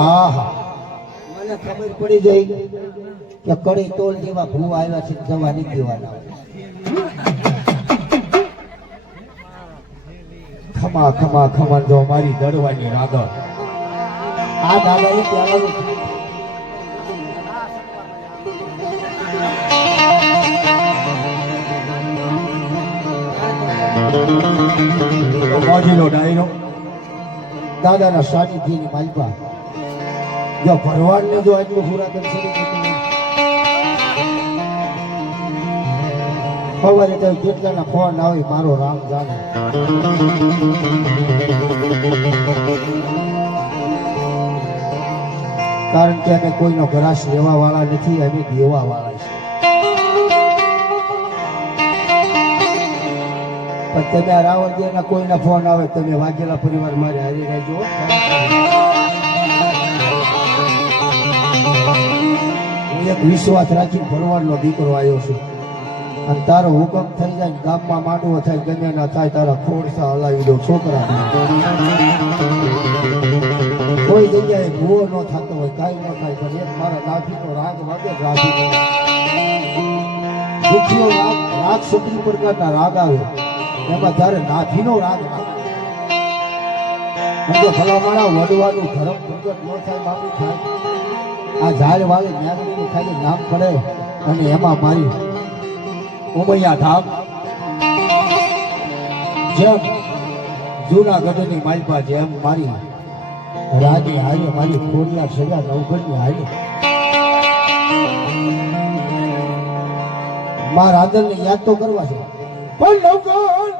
આહા મને ખબર પડી જાય કે કડી તોલ જેવા ભૂ આવ્યા છે જવા નહીં દેવાના. ખમા ખમા ખમા જો મારી દડવાની રાગર આ દાદા એ પ્યાલાનું મોજીલો ડાયરો. દાદાના સાનિધ્યની માલિકા. જો ભરવાડને જો આટલું ને, સવારે તો કેટલાના ફોન આવે મારો રામ જાણે. કારણ કે અમે કોઈનો ગ્રાસ લેવા વાળા નથી અમે દેવા વાળા છે પણ તમે રાવળદેવના કોઈના ફોન આવે તમે વાઘેલા પરિવાર મારે હારી રહેજો હું. એક વિશ્વાસ રાખી ભરવાડનો દીકરો આવ્યો છું. અને તારો હુકમ થઈ જાય ગામમાં માંડવો થાય, ગમે ના થાય, તારા ખોડસા હલાવી દો છોકરા કોઈ જગ્યાએ ભૂવો ન થતો હોય, કાંઈ ન થાય, પણ એક મારા લાઠીનો રાગ વાગે રાભીનો દુખીઓ રાગ રાગ સુત્રી પ્રકારના રાગ આવે. એમાં જ્યારે નાથીનો રાગ મને ભલામણા વડવાનું ધરમ આ ઝાડ વાળી મેઘડીનું ખાલી નામ પડે અને એમાં મારી ઉમૈયા ધામ. જેમ જૂનાગઢની માલપા જેમ મારી રાજી હારી, મારી ખોડિયા સગા નવગઢની હારી. મારા રાધનને યાદ તો કરવા છે. પણ નવગઢ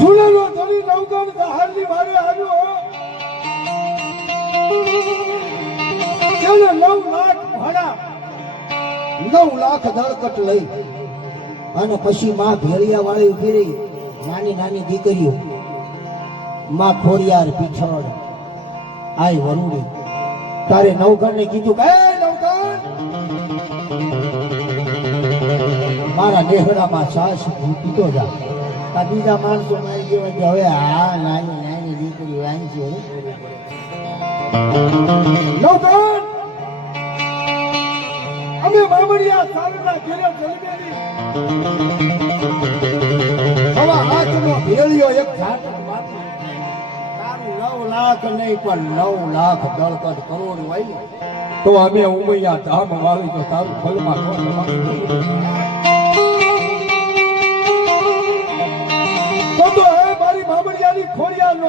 જૂનાનો ધરી નવગણ સહારની મારે આવ્યો. તેને નવ લાખ ભાડા, નવ લાખ દળકટ લઈ અને પછી માં ભેળિયા વાળી ઊભી રહી. નાની નાની દીકરીઓ, માં ખોડિયાર, પીછળ, આય વરુડી. તારે નવગણ ને કીધું કે મારા નેહડામાં સાસ પીતો જા આ બીજા માણસો મારી ગયો કે હવે આ નાની નાની દીકરી વાંચી અમે બરબડિયા નવ લાખ નહીં, પણ નવ લાખ દળકટ કરોડ વાય તો અમે ઉમૈયા ધામ વાવી તો તારું ફલમાં નો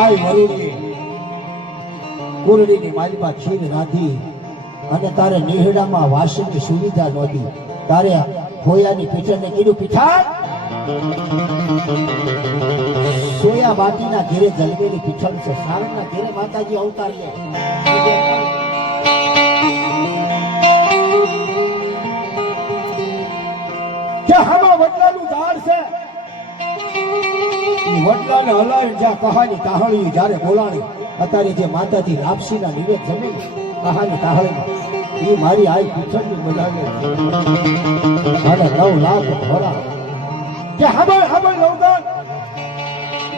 આય વરુડી. કુરડીની માલિપા ખીર રાધી અને તારે નેહડામાં વાસની સુવિધા નહોતી. તારે ખોયાની પીઠને કીધું પીઠા સોયા બાટીના ઘેરે જલમેલી પીઠલ છે. સારંગના ઘેરે માતાજી અવતાર લે. કે હામાં વડલાનું ઝાડ છે. વડલાને હલાવી જ્યાં કહાની તાહળી જ્યારે બોલાણી, અત્યારે જે માતાજી લાપસીના નિવેદ જમી કહાની તાહળીમાં એ મારી આઈ પીઠળની બોલાવે અને નવ લાખ ભોળા કે હબળ હબળ નવગણ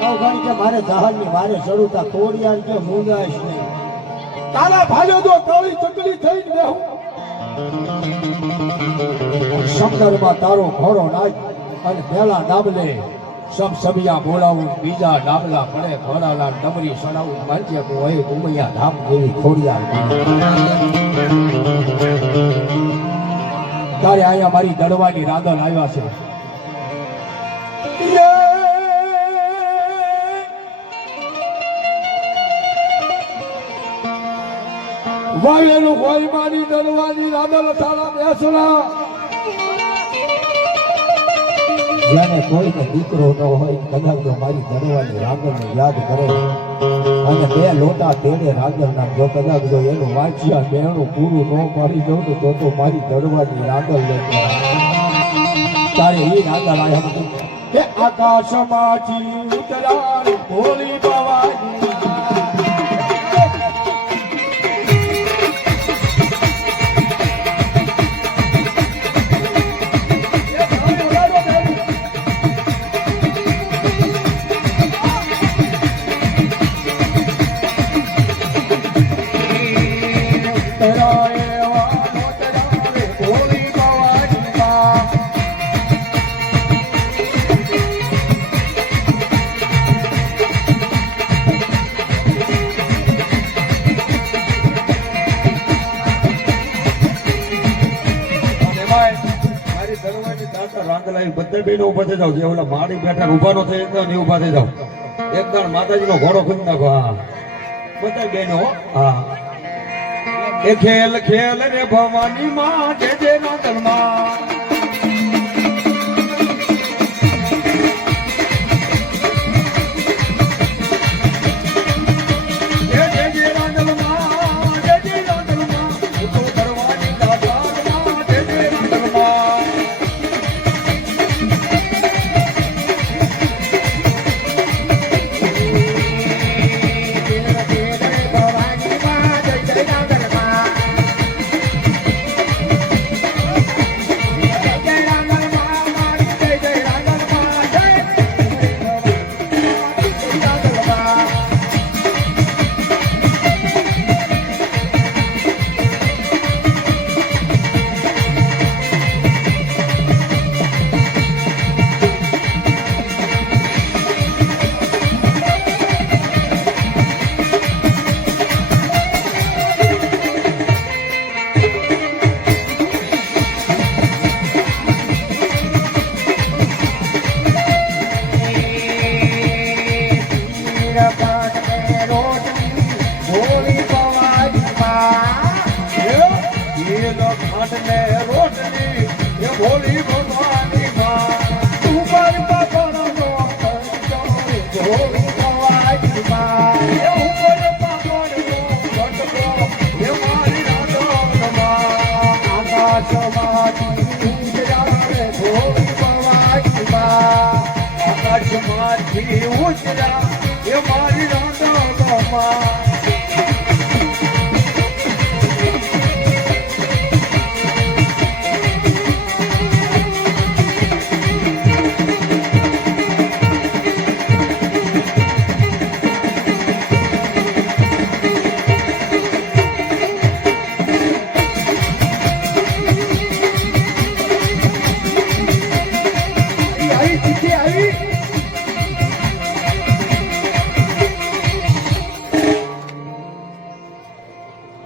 નવઘણ કે મારે જહાજની મારે ચડુતા કોડિયાર કે મુંગાશ નહીં. તારા ભાઈઓ તો કાળી ચકલી થઈને બેહું. સમંદરમાં તારો ઘોડો નાખ અને પેલા ડાબલે. સબ સબિયા બોલાવું બીજા ડાબલા પડે ઘોડાલા ડમરી સડાવું મારજે કે હોય ઉમૈયા ધામ જેવી ખોડિયા તારે અહીંયા મારી દડવાની રાગલ આવ્યા છે. વાયલું મારી દડવાની રાદલ થાળા બેસણા. જેને કોઈને દીકરો ન હોય, કદાચ જો મારી દડવાની રાગલને યાદ કરે. અને બે લોટા તેડે રાગલના જો કદાચ જો એનું વાંચ્યા બેણું પૂરું ન પાડી દઉં તો તો મારી દડવાની રાગલ લેતો તારે એ રાગણ આવ્યા કે આકાશમાંથી ઉતરાય ભોળી પવાની બધે બેનો ઊભા થઈ જાવ જે ઓલા માળી બેઠા ઊભા નો થઈ એ ઊભા થઈ જાવ એકદમ માતાજી નો ઘોડો ખુદ નાખો, હા. બધા બેનો, હો. એ ખેલ ખેલ રે ભવાની માં, જે જે રાંદલમાં આકાશમાંથી ઉતરા એ મારી રાંડોમાં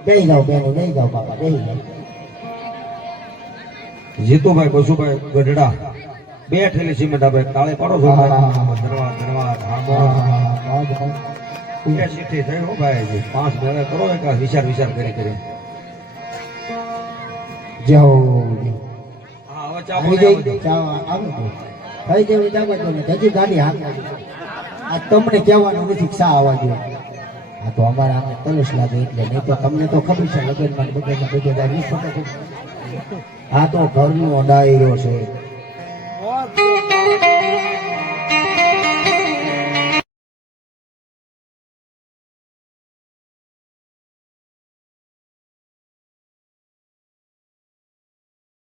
દઈ જાઓ બેનો દઈ જાઓ બાપા જાઓ જીતુભાઈ બસુભાઈ ગઢડા. બે ઠેલી સિમેન્ટ આપે તાળે પાડો છો. ધન્યવાદ ધન્યવાદ. હા, થઈ હો ભાઈ પાંચ મેળે કરો એક વિચાર વિચાર કરી કરી. જાઓ. હા હવે આવી થઈ જેવી તો હજી ગાડી હાથ આ તમને કહેવાનું નથી શા આવવા દો આ તો અમારા અમે તલસ લાગે એટલે નહીં તો તમને તો ખબર છે, લગ્નમાં બધાને બધે ખબર. આ તો ઘરનો ડાયરો છે